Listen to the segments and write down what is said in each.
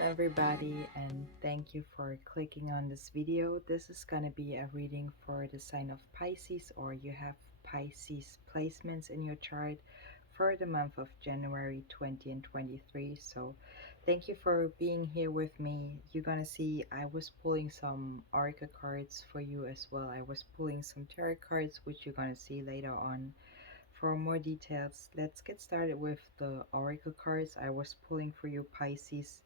everybody, and thank you for clicking on this video. This is going to be a reading for the sign of Pisces, or you have Pisces placements in your chart for the month of January 20 and 23. So thank you for being here with me. You're going to see I was pulling some oracle cards for you as well. I was pulling some tarot cards, which you're going to see later on. For more details, let's get started with the oracle cards I was pulling for you, Pisces.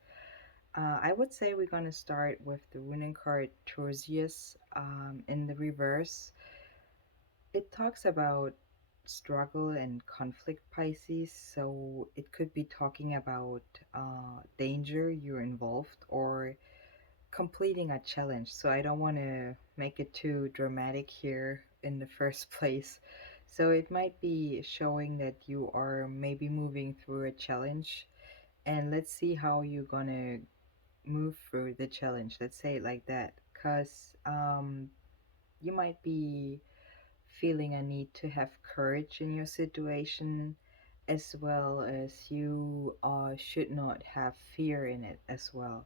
I would say we're going to start with the runic card Taurus in the reverse. It talks about struggle and conflict, Pisces, so it could be talking about danger you're involved or completing a challenge. So I don't want to make it too dramatic here in the first place. So it might be showing that you are maybe moving through a challenge, and let's see how you're gonna move through the challenge. Let's say it like that, because you might be feeling a need to have courage in your situation, as well as you should not have fear in it as well.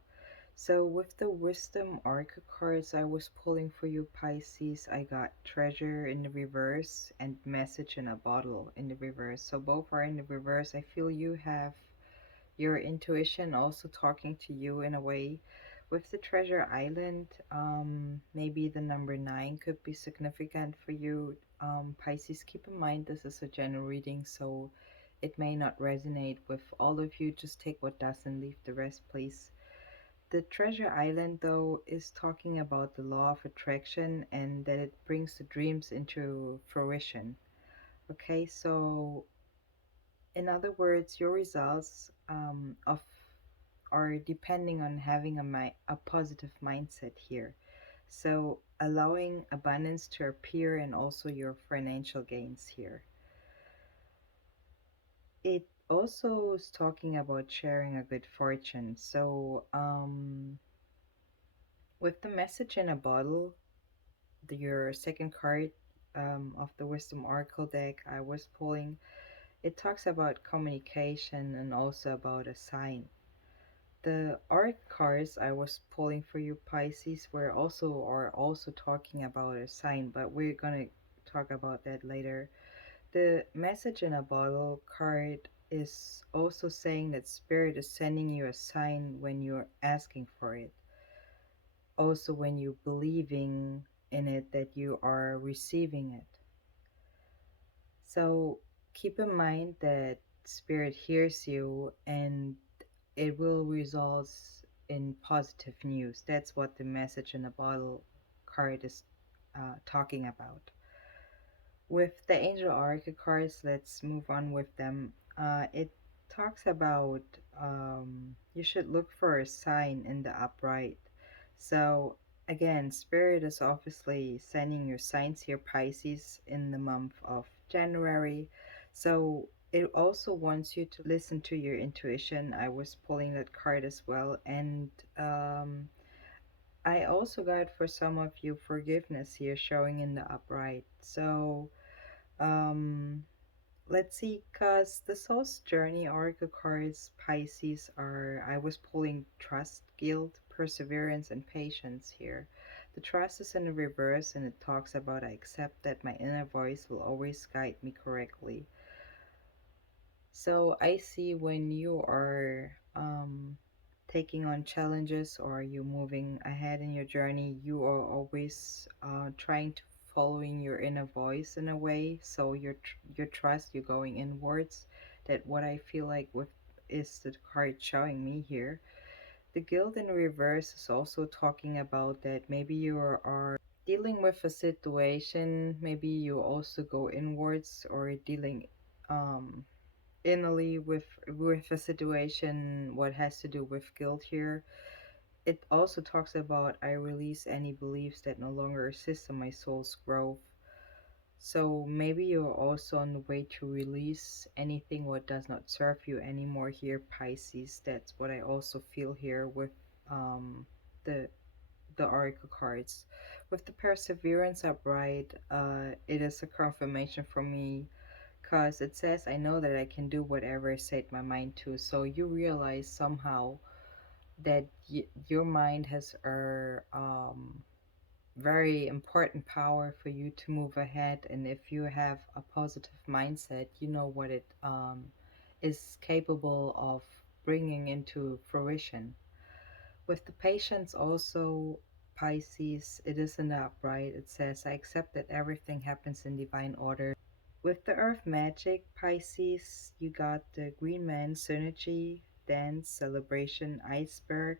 So with the wisdom oracle cards I was pulling for you, Pisces, I got treasure in the reverse and message in a bottle in the reverse. So both are in the reverse. I feel you have your intuition also talking to you in a way. With the treasure island, maybe the number 9 could be significant for you, Pisces. Keep in mind this is a general reading, so it may not resonate with all of you. Just take what does and leave the rest, please. The treasure island, though, is talking about the law of attraction and that it brings the dreams into fruition. Okay, so in other words, your results of are depending on having a positive mindset here. So allowing abundance to appear and also your financial gains here. It also is talking about sharing a good fortune. So with the message in a bottle, your second card of the Wisdom Oracle deck I was pulling, it talks about communication and also about a sign. The oracle cards I was pulling for you, Pisces, are also talking about a sign, but we're gonna talk about that later. The message in a bottle card is also saying that spirit is sending you a sign when you're asking for it. Also when you're believing in it that you are receiving it. So keep in mind that spirit hears you and it will result in positive news. That's what the message in the bottle card is talking about. With the angel oracle cards, let's move on with them. It talks about you should look for a sign in the upright. So again, spirit is obviously sending your signs here, Pisces, in the month of January. So it also wants you to listen to your intuition. I was pulling that card as well, and I also got for some of you forgiveness here showing in the upright. So um let's see, because the soul's journey oracle cards, Pisces, are I was pulling trust, guilt, perseverance, and patience here. The trust is in the reverse, and it talks about I accept that my inner voice will always guide me correctly. So I see when you are taking on challenges or you moving ahead in your journey, you are always trying to following your inner voice in a way. So your trust, you're going inwards. That what I feel like with is the card showing me here. The guilt in reverse is also talking about that maybe you are dealing with a situation, maybe you also go inwards or dealing um innerly with a situation what has to do with guilt here. It also talks about I release any beliefs that no longer assist in my soul's growth. So maybe you're also on the way to release anything what does not serve you anymore here, Pisces. That's what I also feel here with um the oracle cards. With the perseverance upright, it is a confirmation for me because it says I know that I can do whatever I set my mind to. So you realize somehow that your mind has a very important power for you to move ahead. And if you have a positive mindset, you know what it is capable of bringing into fruition. With the patience also, Pisces, it is in the upright. It says, I accept that everything happens in divine order. With the earth magic, Pisces, you got the green man synergy, dance, celebration, iceberg,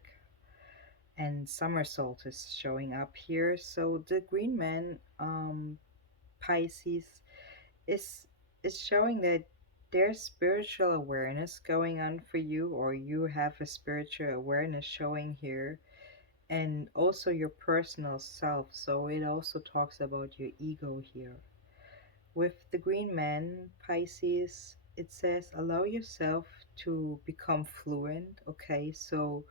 and summer solstice showing up here. So the green man, Pisces, is is showing that there's spiritual awareness going on for you, or you have a spiritual awareness showing here, and also your personal self. So it also talks about your ego here. With the green man, Pisces, it says allow yourself to become fluent. Okay, so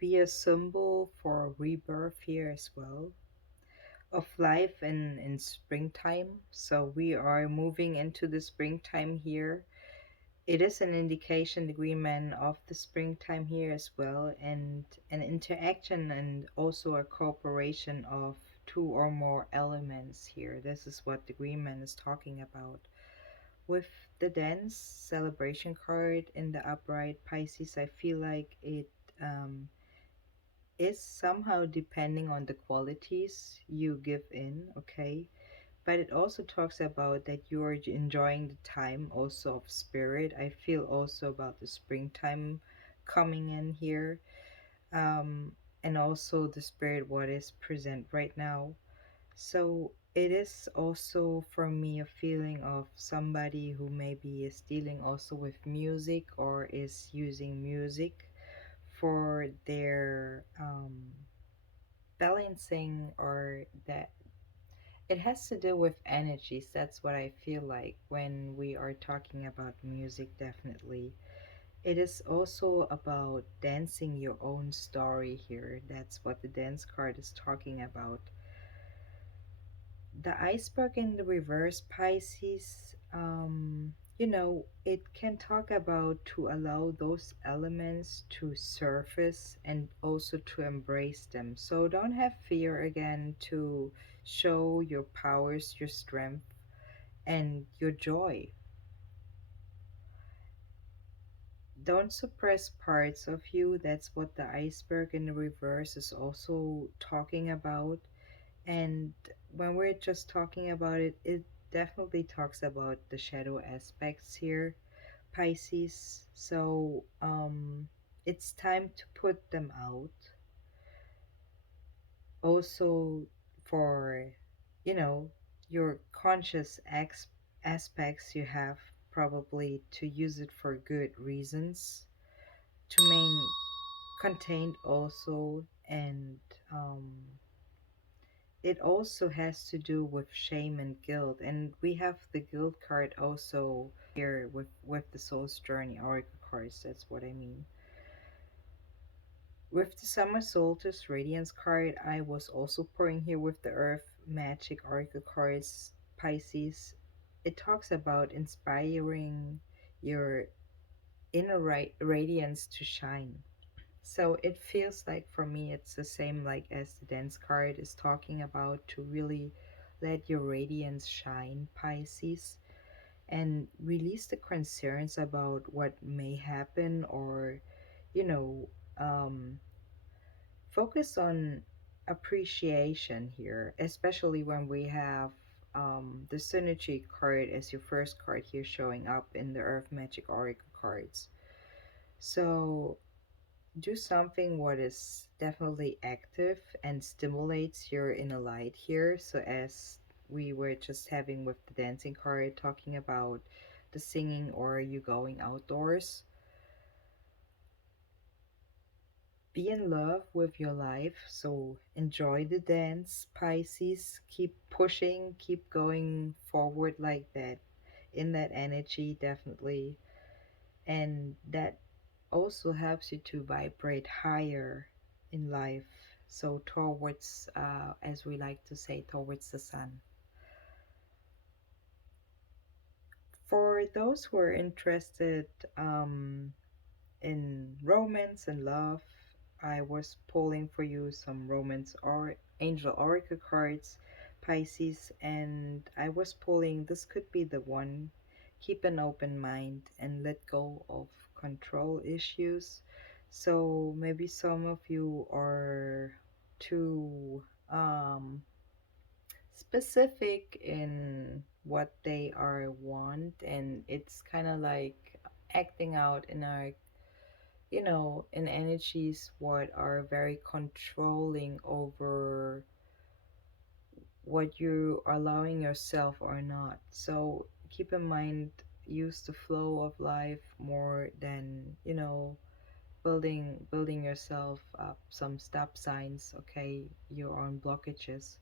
be a symbol for rebirth here as well, of life in springtime. So we are moving into the springtime here. It is an indication, the green man, of the springtime here as well, and an interaction and also a cooperation of two or more elements here. This is what the green man is talking about. With the dance celebration card in the upright, Pisces, I feel like it um, is somehow depending on the qualities you give in, okay? But it also talks about that you are enjoying the time also of spirit. I feel also about the springtime coming in here, and also the spirit what is present right now. So it is also for me a feeling of somebody who maybe is dealing also with music or is using music for their balancing, or that it has to do with energies. That's what I feel like when we are talking about music, definitely. It is also about dancing your own story here. That's what the dance card is talking about. The iceberg in the reverse, Pisces, it can talk about to allow those elements to surface and also to embrace them. So don't have fear again to show your powers, your strength, and your joy. Don't suppress parts of you. That's what the iceberg in the reverse is also talking about. And when we're just talking about it, it definitely talks about the shadow aspects here, Pisces. So it's time to put them out. Also, for, you know, your conscious aspects, you have probably to use it for good reasons, to main contained also, and um, it also has to do with shame and guilt, and we have the guilt card also here with the soul's journey oracle cards. That's what I mean. With the summer solstice radiance card, I was also pouring here with the earth magic oracle cards, Pisces. It talks about inspiring your inner radiance to shine. So it feels like for me it's the same like as the dance card is talking about, to really let your radiance shine, Pisces, and release the concerns about what may happen, or you know um, focus on appreciation here, especially when we have the synergy card as your first card here showing up in the earth magic oracle cards. So do something what is definitely active and stimulates your inner light here. So as we were just having with the dancing card talking about the singing or you going outdoors, be in love with your life. So enjoy the dance, Pisces. Keep pushing, keep going forward like that, in that energy, definitely. And that also helps you to vibrate higher in life. So towards, as we like to say, towards the sun. For those who are interested in romance and love, I was pulling for you some romance or angel oracle cards, Pisces, and I was pulling this could be the one. Keep an open mind and let go of control issues. So maybe some of you are too specific in what they are want, and it's kind of like acting out in our, in energies what are very controlling over what you are allowing yourself or not. So keep in mind, use the flow of life more than, building yourself up some stop signs, okay, your own blockages.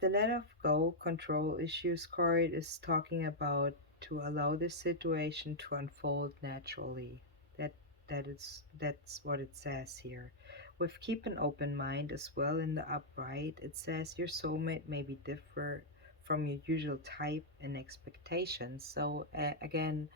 The let of go control issues card is talking about to allow this situation to unfold naturally. That that's what it says here. With keep an open mind as well in the upright, it says your soulmate may be differ from your usual type and expectations. So again,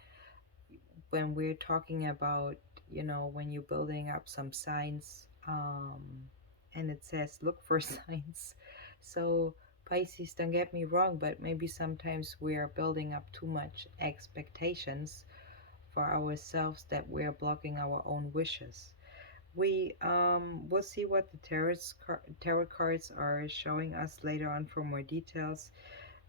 when we're talking about, when you're building up some signs, and it says look for signs. So Pisces, don't get me wrong, but maybe sometimes we are building up too much expectations for ourselves that we are blocking our own wishes. We'll see what the tarot cards are showing us later on for more details.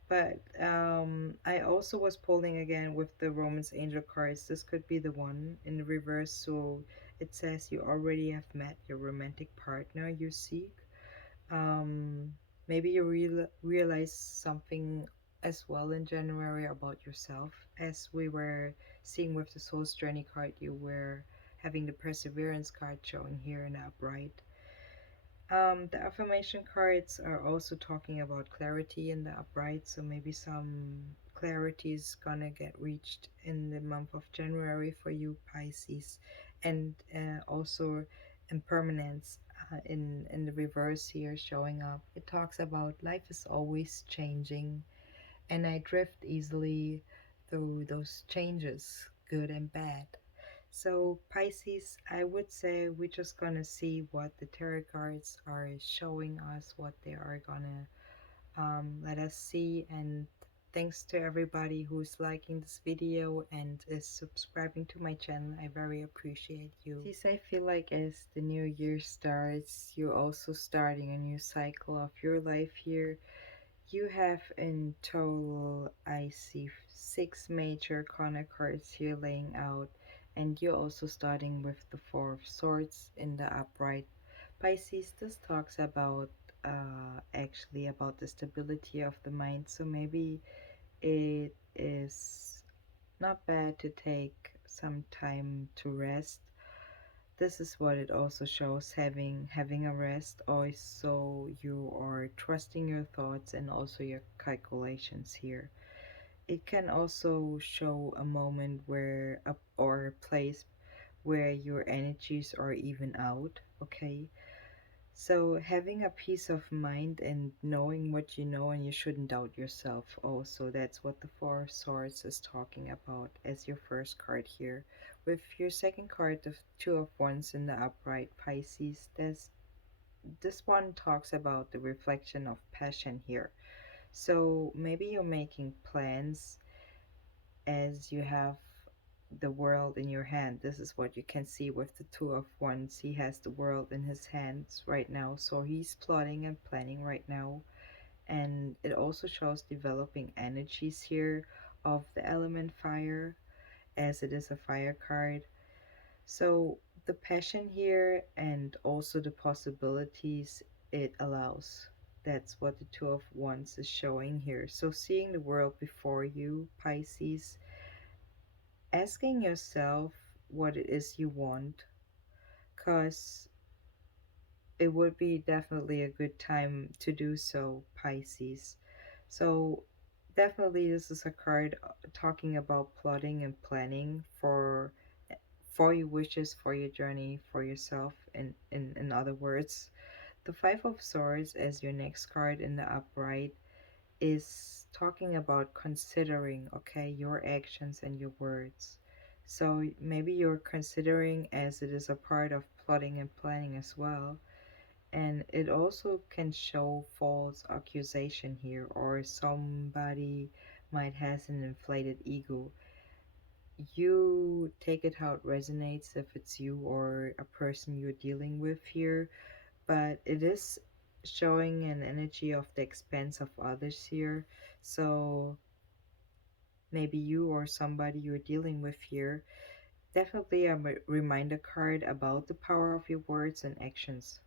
But I also was pulling again with the Romance Angel cards. This could be the one in the reverse. So it says you already have met your romantic partner you seek. Maybe you realize something as well in January about yourself. As we were seeing with the Soul's Journey card, you were having the Perseverance card showing here in the upright. The affirmation cards are also talking about clarity in the upright, so maybe some clarity is gonna get reached in the month of January for you, Pisces, and also impermanence in the reverse here showing up. It talks about life is always changing, and I drift easily through those changes, good and bad. So Pisces, I would say we're just gonna see what the tarot cards are showing us, what they are gonna let us see. And thanks to everybody who's liking this video and is subscribing to my channel. I very appreciate you. Pisces, I feel like as the new year starts, you're also starting a new cycle of your life here. You have in total, I see 6 major corner cards here laying out, and you're also starting with the Four of Swords in the upright. Pisces, this talks about actually about the stability of the mind, so maybe it is not bad to take some time to rest. This is what it also shows, having a rest. Also, you are trusting your thoughts and also your calculations here. It can also show a moment where or a place where your energies are even out, okay? So having a peace of mind and knowing what you know, and you shouldn't doubt yourself also. That's what the Four of Swords is talking about as your first card here. With your second card, the Two of Wands in the upright, Pisces, this one talks about the reflection of passion here. So maybe you're making plans as you have the world in your hand. This is what you can see with the Two of Wands. He has the world in his hands right now, so he's plotting and planning right now. And it also shows developing energies here of the element fire, as it is a fire card. So the passion here and also the possibilities it allows. That's what the Two of Wands is showing here. So seeing the world before you, Pisces, asking yourself what it is you want, because it would be definitely a good time to do so, Pisces. So definitely this is a card talking about plotting and planning for your wishes, for your journey, for yourself, in other words. The Five of Swords as your next card in the upright is talking about considering, okay, your actions and your words. So maybe you're considering, as it is a part of plotting and planning as well. And it also can show false accusation here, or somebody might has an inflated ego. You take it how it resonates, if it's you or a person you're dealing with here, but it is showing an energy of the expense of others here. So maybe you or somebody you're dealing with here, definitely a reminder card about the power of your words and actions,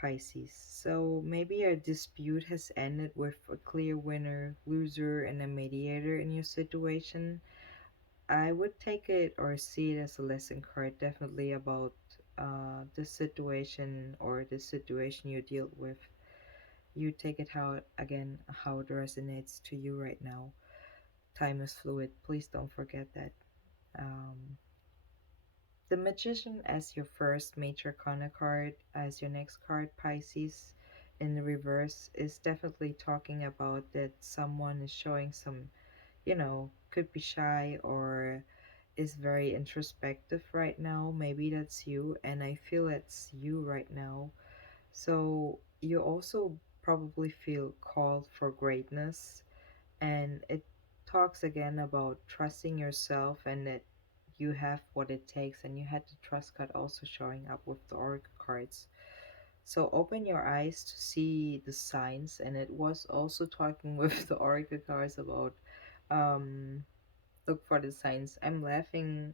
Pisces. So maybe a dispute has ended with a clear winner, loser, and a mediator in your situation. I would take it or see it as a lesson card, definitely about the situation or the situation you deal with. You take it how, again, how it resonates to you right now. Time is fluid. Please don't forget that. Um, the Magician as your first major corner card, as your next card, Pisces, in the reverse, is definitely talking about that someone is showing some, could be shy or is very introspective right now. Maybe that's you, and I feel it's you right now. So you also probably feel called for greatness, and it talks again about trusting yourself and that you have what it takes, and you had the trust card also showing up with the oracle cards. So open your eyes to see the signs, and it was also talking with the oracle cards about um look for the signs. I'm laughing,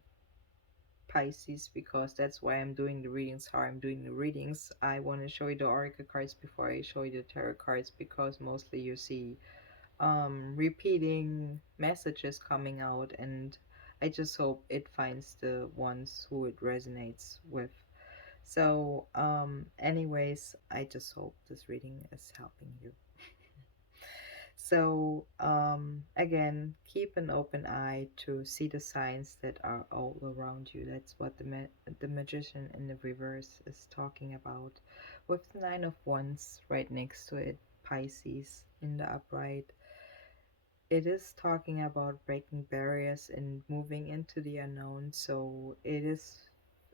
Pisces, because that's why I'm doing the readings how I'm doing the readings. I want to show you the oracle cards before I show you the tarot cards, because mostly you see repeating messages coming out, and I just hope it finds the ones who it resonates with. So anyways, I just hope this reading is helping you. So again, keep an open eye to see the signs that are all around you. That's what the Magician in the reverse is talking about, with the Nine of Wands right next to it, Pisces in the upright. It is talking about breaking barriers and moving into the unknown. So it is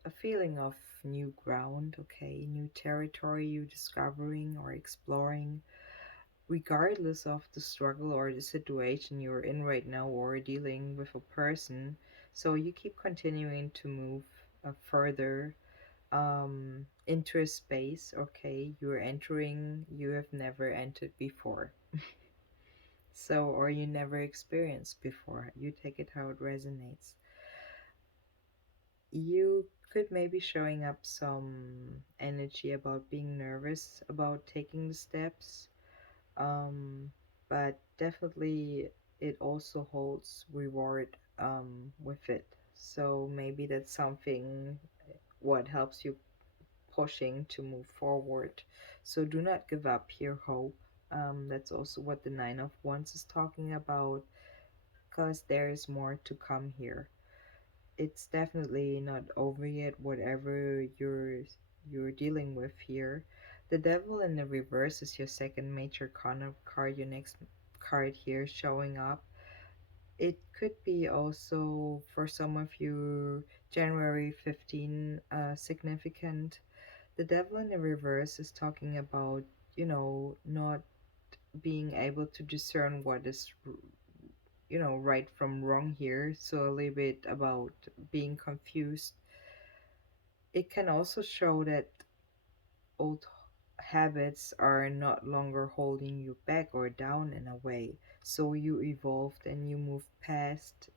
a feeling of new ground, okay, new territory you discovering or exploring, regardless of the struggle or the situation you're in right now or dealing with a person. So you keep continuing to move further into a space, okay, you're entering you have never entered before. So, or you never experienced before. You take it how it resonates. You could maybe showing up some energy about being nervous about taking the steps, um, but definitely it also holds reward with it. So maybe that's something what helps you pushing to move forward. So do not give up your hope. That's also what the Nine of Wands is talking about, because there is more to come here. It's definitely not over yet, whatever you're dealing with here. The Devil in the reverse is your second major card, your next card here showing up. It could be also for some of you January 15 significant. The Devil in the reverse is talking about, not being able to discern what is right from wrong here, so a little bit about being confused. It can also show that old habits are not longer holding you back or down in a way, so you evolved and you moved past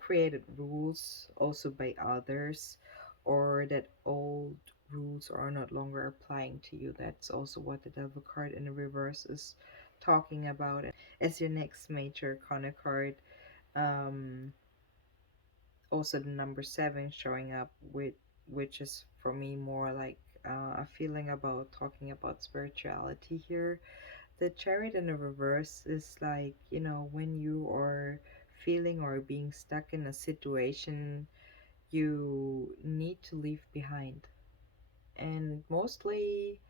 created rules also by others, or that old rules are not longer applying to you. That's also what the Devil card in the reverse is talking about. As your next major corner card, um also the number seven showing up with, which is for me more like a feeling about talking about spirituality here. The Chariot in the reverse is like, when you are feeling or being stuck in a situation you need to leave behind. And mostly,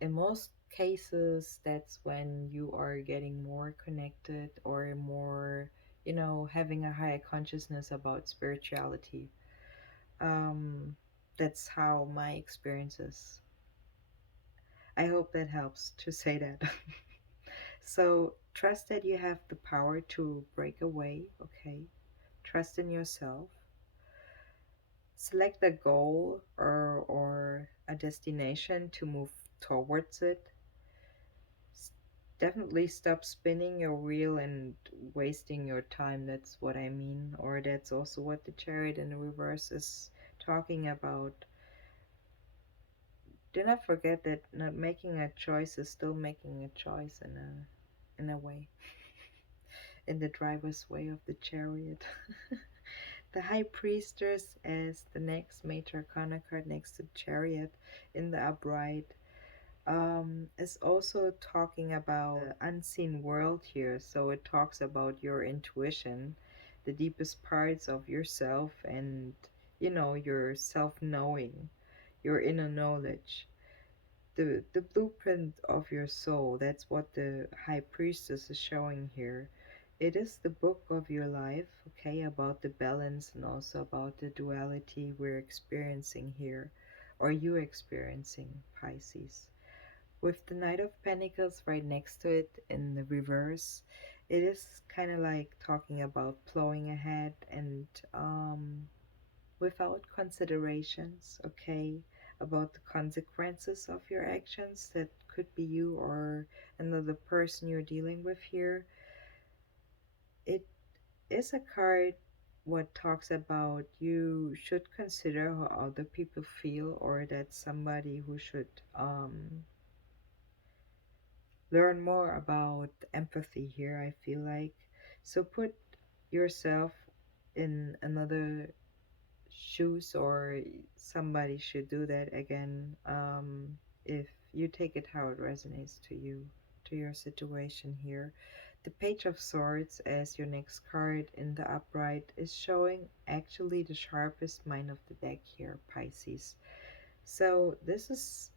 in most cases, that's when you are getting more connected or more, having a higher consciousness about spirituality. Um, that's how my experience is. I hope that helps to say that. So, trust that you have the power to break away, okay? Trust in yourself. Select a goal or a destination to move towards it. S- Definitely stop spinning your wheel and wasting your time. That's what I mean. Or that's also what the chariot in the reverse is talking about. Do not forget that not making a choice is still making a choice in a way, in the driver's way of the chariot. The High Priestess as the next major arcana card next to Chariot in the upright is also talking about the unseen world here. So it talks about your intuition, the deepest parts of yourself, and your self knowing, your inner knowledge, the blueprint of your soul. That's what the High Priestess is showing here. It is the book of your life, okay, about the balance and also about the duality we're experiencing here, or you experiencing, Pisces. With the Knight of Pentacles right next to it in the reverse, it is kind of like talking about plowing ahead and without considerations, okay, about the consequences of your actions that could be you or another person you're dealing with here. It is a card what talks about you should consider how other people feel, or that somebody who should learn more about empathy here, I feel like. So put yourself in another shoes, or somebody should do that again, if you take it how it resonates to you, to your situation here. The Page of Swords as your next card in the upright is showing actually the sharpest mind of the deck here, Pisces. So this is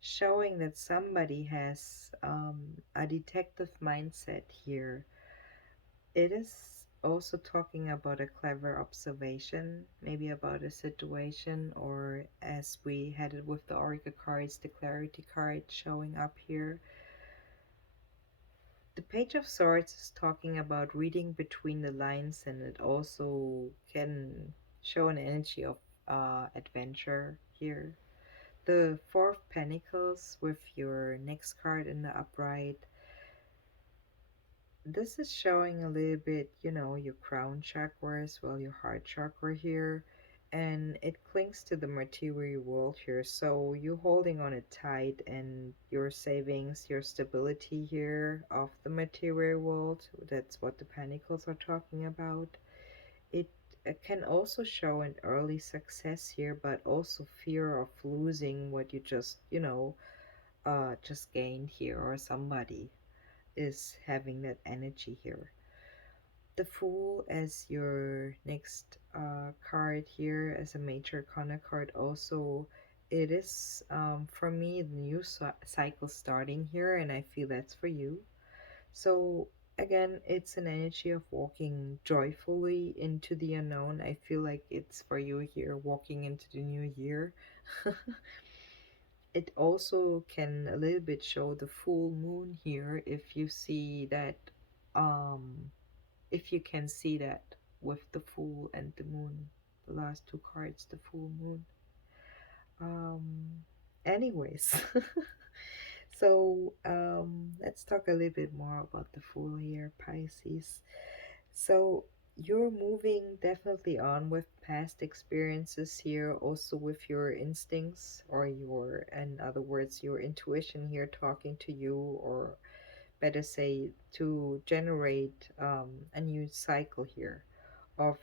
showing that somebody has a detective mindset here. It is also talking about a clever observation, maybe about a situation, or as we had it with the Oracle cards, the Clarity card showing up here. The Page of Swords is talking about reading between the lines, and it also can show an energy of adventure here. The Four of Pentacles with your next card in the upright, this is showing a little bit, your crown chakra as well, your heart chakra here, and it clings to the material world here. So you holding on it tight, and your savings, your stability here of the material world. That's what the Pentacles are talking about. It can also show an early success here, but also fear of losing what you just gained here, or somebody is having that energy here. The Fool as your next card here as a major arcana card also, it is for me the new cycle starting here, and I feel that's for you. So again, it's an energy of walking joyfully into the unknown. I feel like it's for you here, walking into the new year. It also can a little bit show the full moon here, if you see that, um if you can see that with the Fool and the Moon, the last two cards, the full moon. um Anyways, so let's talk a little bit more about the Fool here, Pisces. So you're moving definitely on with past experiences here, also with your instincts, or your, in other words, your intuition here talking to you, or better say, to generate a new cycle here of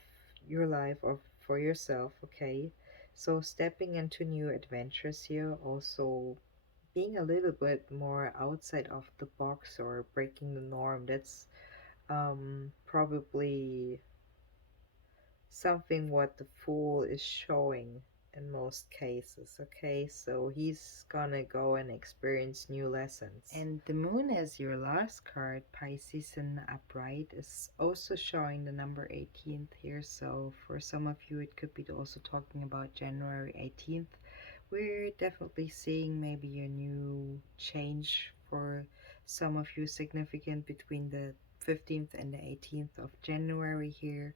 your life, of for yourself, okay? So stepping into new adventures here, also being a little bit more outside of the box or breaking the norm. That's probably something what the Fool is showing in most cases. Okay, so he's gonna go and experience new lessons. And the moon as your last card, Pisces in the upright, is also showing the number 18th here. So for some of you, it could be also talking about January 18th. We're definitely seeing maybe a new change for some of you, significant between the 15th and the 18th of January here.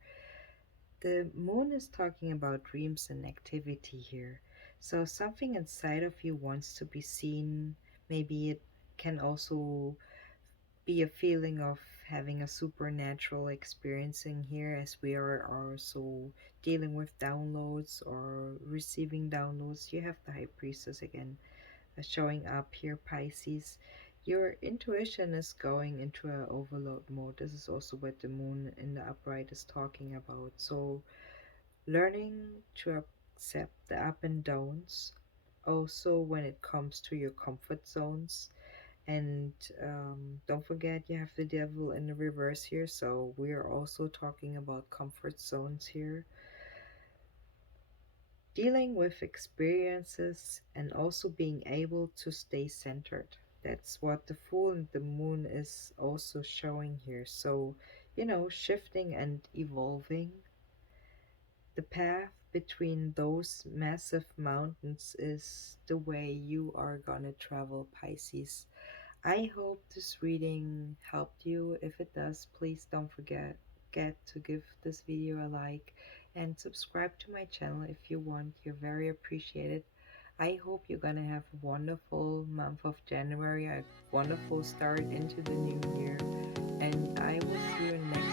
The moon is talking about dreams and activity here. So something inside of you wants to be seen. Maybe it can also be a feeling of having a supernatural experiencing here, as we are also dealing with downloads or receiving downloads. You have the High Priestess again showing up here, Pisces. Your intuition is going into an overload mode. This is also what the moon in the upright is talking about. So learning to accept the up and downs, also when it comes to your comfort zones. And don't forget, you have the devil in the reverse here, so we are also talking about comfort zones here. Dealing with experiences and also being able to stay centered. That's what the Fool and the Moon is also showing here. So, shifting and evolving. The path between those massive mountains is the way you are gonna travel, Pisces. I hope this reading helped you. If it does, please don't forget to give this video a like and subscribe to my channel if you want. You're very appreciated. I hope you're gonna have a wonderful month of January, a wonderful start into the new year, and I will see you next